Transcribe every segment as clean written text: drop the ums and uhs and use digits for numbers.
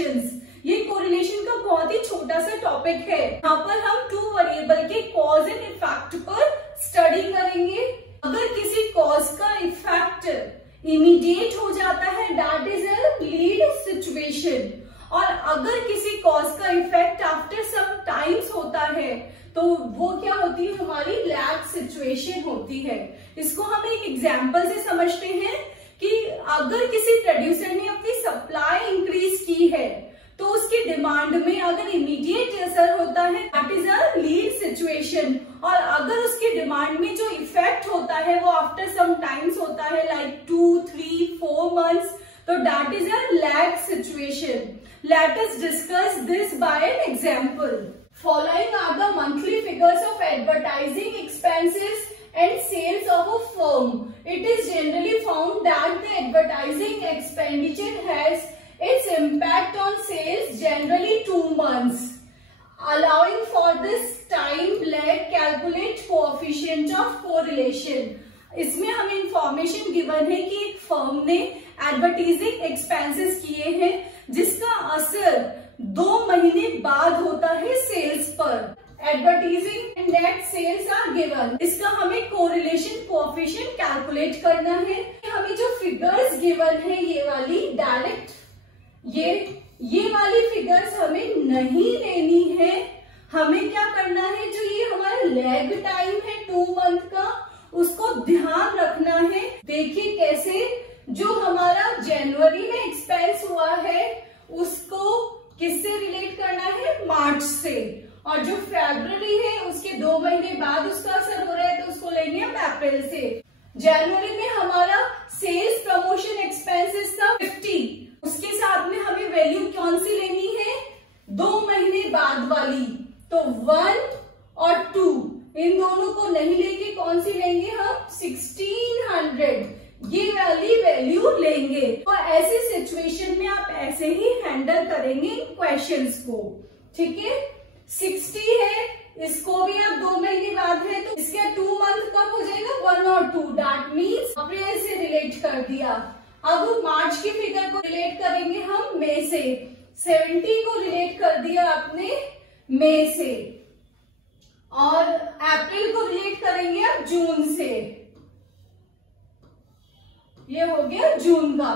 Correlations. ये correlation का बहुत ही छोटा सा टॉपिक है। यहाँ पर हम 2 वेरिएबल के कॉज एंड इफेक्ट पर स्टडी करेंगे। अगर किसी कॉज का इफेक्ट इमीडिएट हो जाता है that is a lead situation, और अगर किसी कॉज का इफेक्ट आफ्टर सम टाइम्स होता है तो वो क्या होती है, हमारी लैग सिचुएशन होती है। इसको हम एक एग्जांपल से समझते हैं कि अगर किसी प्रोड्यूसर ने अपनी सप्लाई इंक्रीज की है तो उसकी डिमांड में अगर इमीडिएट असर होता है that is a lead situation, और अगर उसकी डिमांड में जो इफेक्ट होता है वो आफ्टर सम टाइम्स होता है लाइक 2, 3, 4 months, तो that is a lag situation. Let us discuss this by an example. Following are the monthly figures of advertising expenses and sales of a firm. It is generally found that the advertising expenditure has its impact on sales generally 2 months. Allowing for this time lag, calculate coefficient of correlation. इसमें हमें information given है कि एक firm ने advertising expenses किए हैं जिसका असर 2 महीने बाद होता है सेल्स पर। Advertising and net sales are given. इसका हमें कोरिलेशन कोएफिशिएंट कैलकुलेट करना है। हमें जो फिगर्स गिवन है ये वाली डायरेक्ट ये वाली फिगर्स हमें नहीं लेनी है। हमें क्या करना है, जो ये हमारा लैग टाइम है 2 मंथ का, उसको ध्यान रखना है। देखिए कैसे, जो हमारा जनवरी में एक्सपेंस हुआ है उसको किससे रिलेट करना है, मार्च से, और जो फरवरी है उसके 2 महीने बाद उसका असर हो रहा है तो उसको लेंगे हम अप्रैल से। जनवरी में हमारा सेल्स प्रमोशन एक्सपेंसेस था 50, उसके साथ में हमें वैल्यू कौन सी लेनी है, 2 महीने बाद वाली, तो 1 और 2 इन दोनों को नहीं लेके कौन सी लेंगे हम, 1600, ये वाली वैल्यू लेंगे। तो ऐसी सिचुएशन में आप ऐसे ही हैंडल करेंगे इन क्वेश्चंस को, ठीक है। 60 है, इसको भी आप 2 महीने बाद है तो इसके 2 मंथ कब हो जाएगा, 1 और 2, दैट मीन्स अप्रैल से रिलेट कर दिया। अब मार्च की फिगर को रिलेट करेंगे हम मई से, 70 को रिलेट कर दिया आपने मई से, और अप्रैल को रिलेट करेंगे आप जून से, ये हो गया जून का।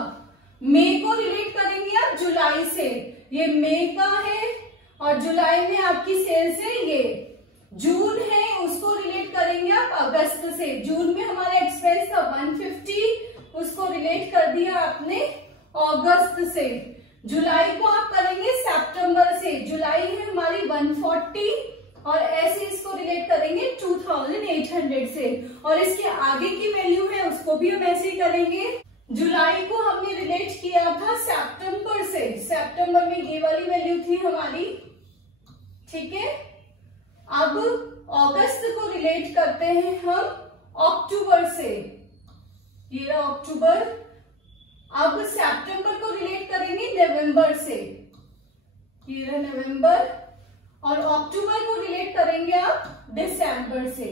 मई को रिलेट करेंगे आप जुलाई से, ये मई का है, और जुलाई में आपकी सेल्स है ये। जून है, उसको रिलेट करेंगे आप अगस्त से, जून में हमारा एक्सपेंस था 150, उसको रिलेट कर दिया आपने अगस्त से। जुलाई को आप करेंगे सितंबर से, जुलाई है हमारी 140, और ऐसे इसको रिलेट करेंगे 2800 से, और इसके आगे की वैल्यू है उसको भी हम ऐसे ही करेंगे। जुलाई को हमने रिलेट किया था सितंबर से, सितंबर में ये वाली वैल्यू थी हमारी, ठीक है। अब अगस्त को रिलेट करते हैं हम अक्टूबर से, ये रहा अक्टूबर। अब सितंबर को रिलेट करेंगे नवंबर से, ये रहा नवंबर, और अक्टूबर को रिलेट करेंगे आप दिसंबर से।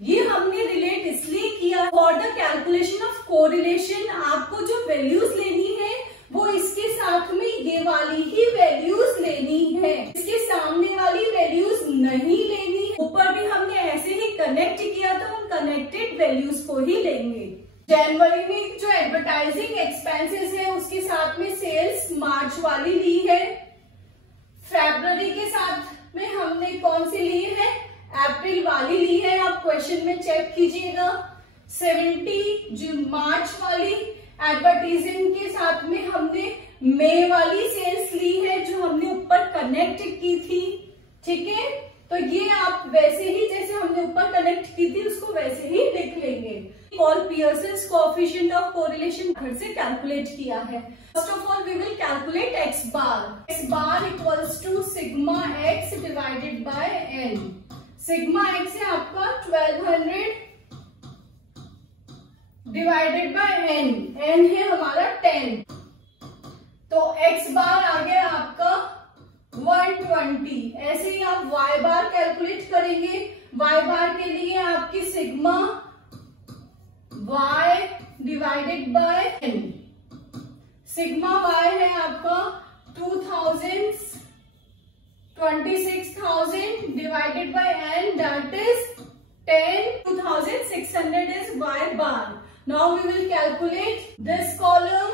ये हमने रिलेट इसलिए किया for the calculation of correlation. आपको जो वैल्यूज लेनी है वो इसके साथ में ये वाली ही वैल्यूज लेनी है, इसके सामने वाली वैल्यूज नहीं लेनी। ऊपर भी हमने ऐसे ही कनेक्ट किया था, उन कनेक्टेड वैल्यूज को ही लेंगे। जनवरी में जो एडवर्टाइजिंग एक्सपेंसेस है उसके साथ में सेल्स मार्च वाली ली है। फरवरी के साथ में हमने कौन सी ली है, अप्रैल वाली ली है, आप क्वेश्चन में चेक कीजिएगा। 70 जो मार्च वाली, एडवर्टाइजिंग के साथ में हमने मई वाली सेल्स ली है जो हमने ऊपर कनेक्ट की थी, ठीक है। तो ये आप वैसे ही जैसे हमने ऊपर कनेक्ट की थी उसको वैसे ही लिख लेंगे। Paul Pearson's coefficient of correlation घर से कैलकुलेट किया है। First of all we will calculate x bar. X bar equals to sigma x divided by n. Sigma x है आपका 1200 डिवाइडेड बाय एन, एन है हमारा 10, तो एक्स बार आ गया आपका 120। ऐसे ही आप वाई बार कैलकुलेट करेंगे। वाई बार के लिए आपकी sigma y divided by n। Sigma y है आपका 26,000 divided by n, that is 10. 2,600 is y bar. Now we will calculate this column,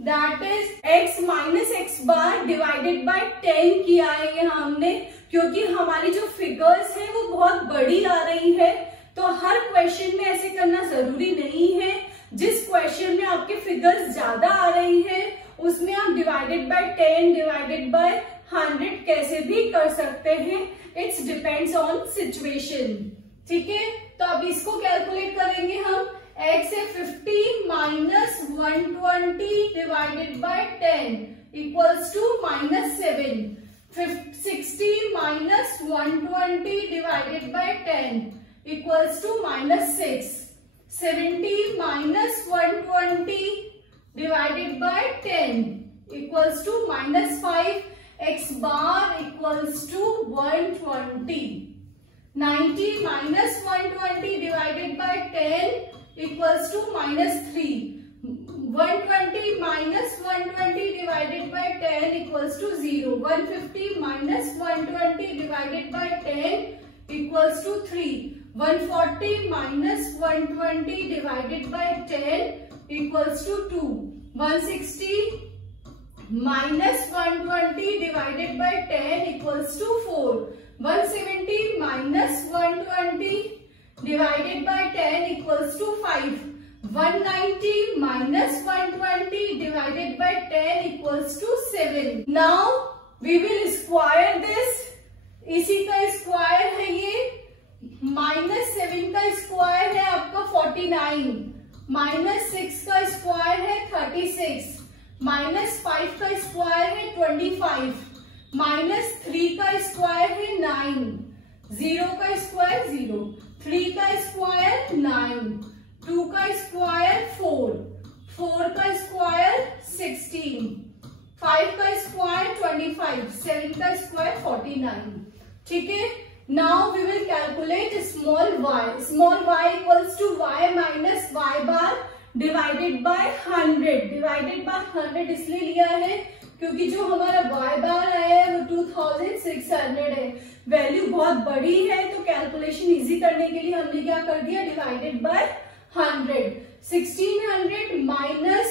that is x minus x bar divided by 10 किया है यहाँ हमने, क्योंकि हमारी जो फिगर्स है वो बहुत बड़ी आ रही है। तो हर क्वेश्चन में ऐसे करना जरूरी नहीं है। जिस क्वेश्चन में आपके फिगर्स ज्यादा आ रही है उसमें आप डिवाइडेड बाय 10 डिवाइडेड बाय 100 कैसे भी कर सकते हैं। It's depends on situation. ठीक है, तो अब इसको कैलकुलेट करेंगे हम। x है 50 minus 120 divided by 10 equals to -7। 60 minus 120 divided by 10 equals to -6। 70 minus 120 divided by 10 equals to -5. X bar equals to 120. 90 minus 120 divided by 10 equals to -3. 120 minus 120 divided by 10 equals to 0. 150 minus 120 divided by 10 equals to 3. 140 minus 120 divided by 10 equals to 2. 160 minus 120 divided by 10 equals to 4. 170 minus 120 divided by 10 equals to 5. 190 minus 120 divided by 10 equals to 7. Now we will square this. इसी का square है ये। -7 का square है आपका 49, -6 का square है 36, -5 का स्क्वायर है 25, -3 का स्क्वायर है 9, 0 का स्क्वायर 0, 3 का स्क्वायर 9, 2 का स्क्वायर 4, 4 का स्क्वायर 16, 5 का स्क्वायर 25, 7 का स्क्वायर 49। ठीक है, now we will calculate small y. Small y equals to y minus y bar divided by 100. Divided by 100 इसलिए लिया है क्योंकि जो हमारा y bar है वो 2600 है। वैल्यू बहुत बड़ी है तो कैलकुलेशन इजी करने के लिए हमने क्या कर दिया, divided by 100। 1600 minus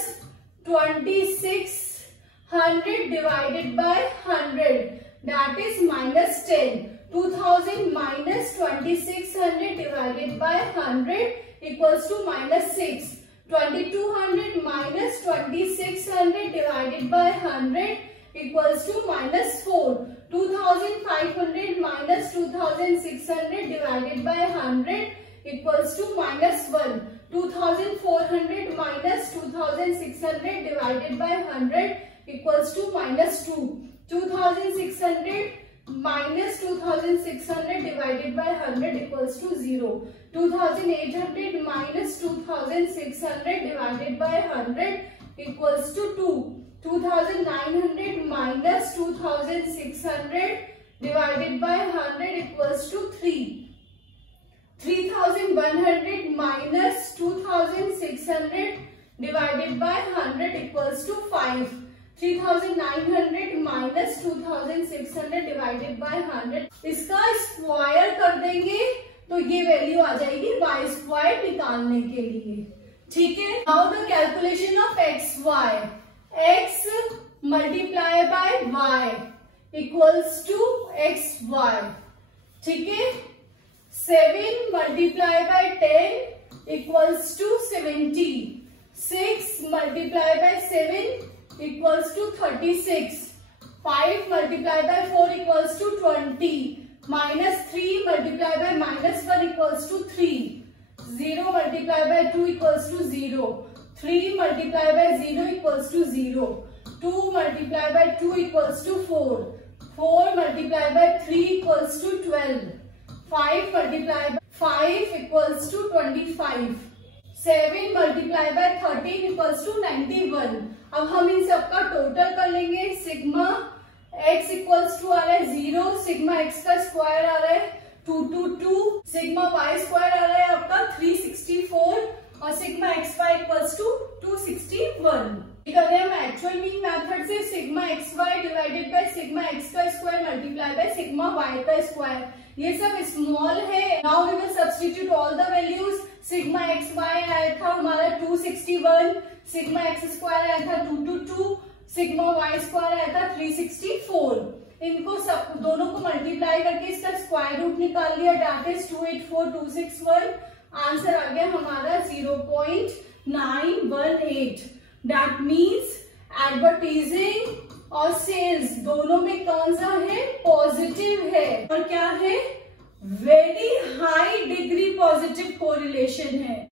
2600 divided by 100 that is -10. 2000 minus 2600 divided by 100 equals to -6. 2200 minus 2600 divided by 100 equals to -4. 2500 minus 2600 divided by 100 equals to -1. 2400 minus 2600 divided by 100 equals to -2. 2600 minus 2600 divided by 100 equals to 0. 2800 minus 2600 divided by 100 equals to 2. 2900 minus 2600 divided by 100 equals to 3. 3100 minus 2600 divided by 100 equals to 5. 3900 minus 2600 divided by 100, इसका square कर देंगे तो ये value आ जाएगी y square निकालने के लिए। ठीक है, now the calculation of x y. x multiply by y equals to x y. ठीक है, 7 multiply by 10 equals to 70। 6 multiply by 7 equals to 36. 5 multiplied by 4 equals to 20. -3 multiplied by -1 equals to 3. 0 multiplied by 2 equals to 0. 3 multiplied by 0 equals to 0. 2 multiplied by 2 equals to 4. 4 multiplied by 3 equals to 12. 5 multiplied by 5 equals to 25. 7 multiplied by 13 equals to 91. अब हम इन सबका total कर लेंगे। Sigma x equals to आ रहा है 0, sigma x का square आ रहा है 222, सिग्मा y स्क्वायर आ रहा है आपका 364 और सिग्मा xy इक्वल्स टू 261। कर रहे हैं हम एक्चुअल मीन मेथड से। Sigma X Y divided by sigma X का square multiply by sigma Y का स्क्वायर। ये सब स्मॉल है। Now we will substitute all the values. Sigma X Y आया था हमारा 261, सिग्मा एक्स स्क्वायर आया था 222, सिग्मा वाई स्क्वायर आया था 364। इनको सब दोनों को मल्टीप्लाई करके इसका स्क्वायर रूट निकाल लिया, दैट इज 284261। आंसर आ गया हमारा 0.918। दैट मीन्स एडवर्टाइजिंग और सेल्स दोनों में कौन सा है, पॉजिटिव है। और क्या है, very high degree positive correlation है।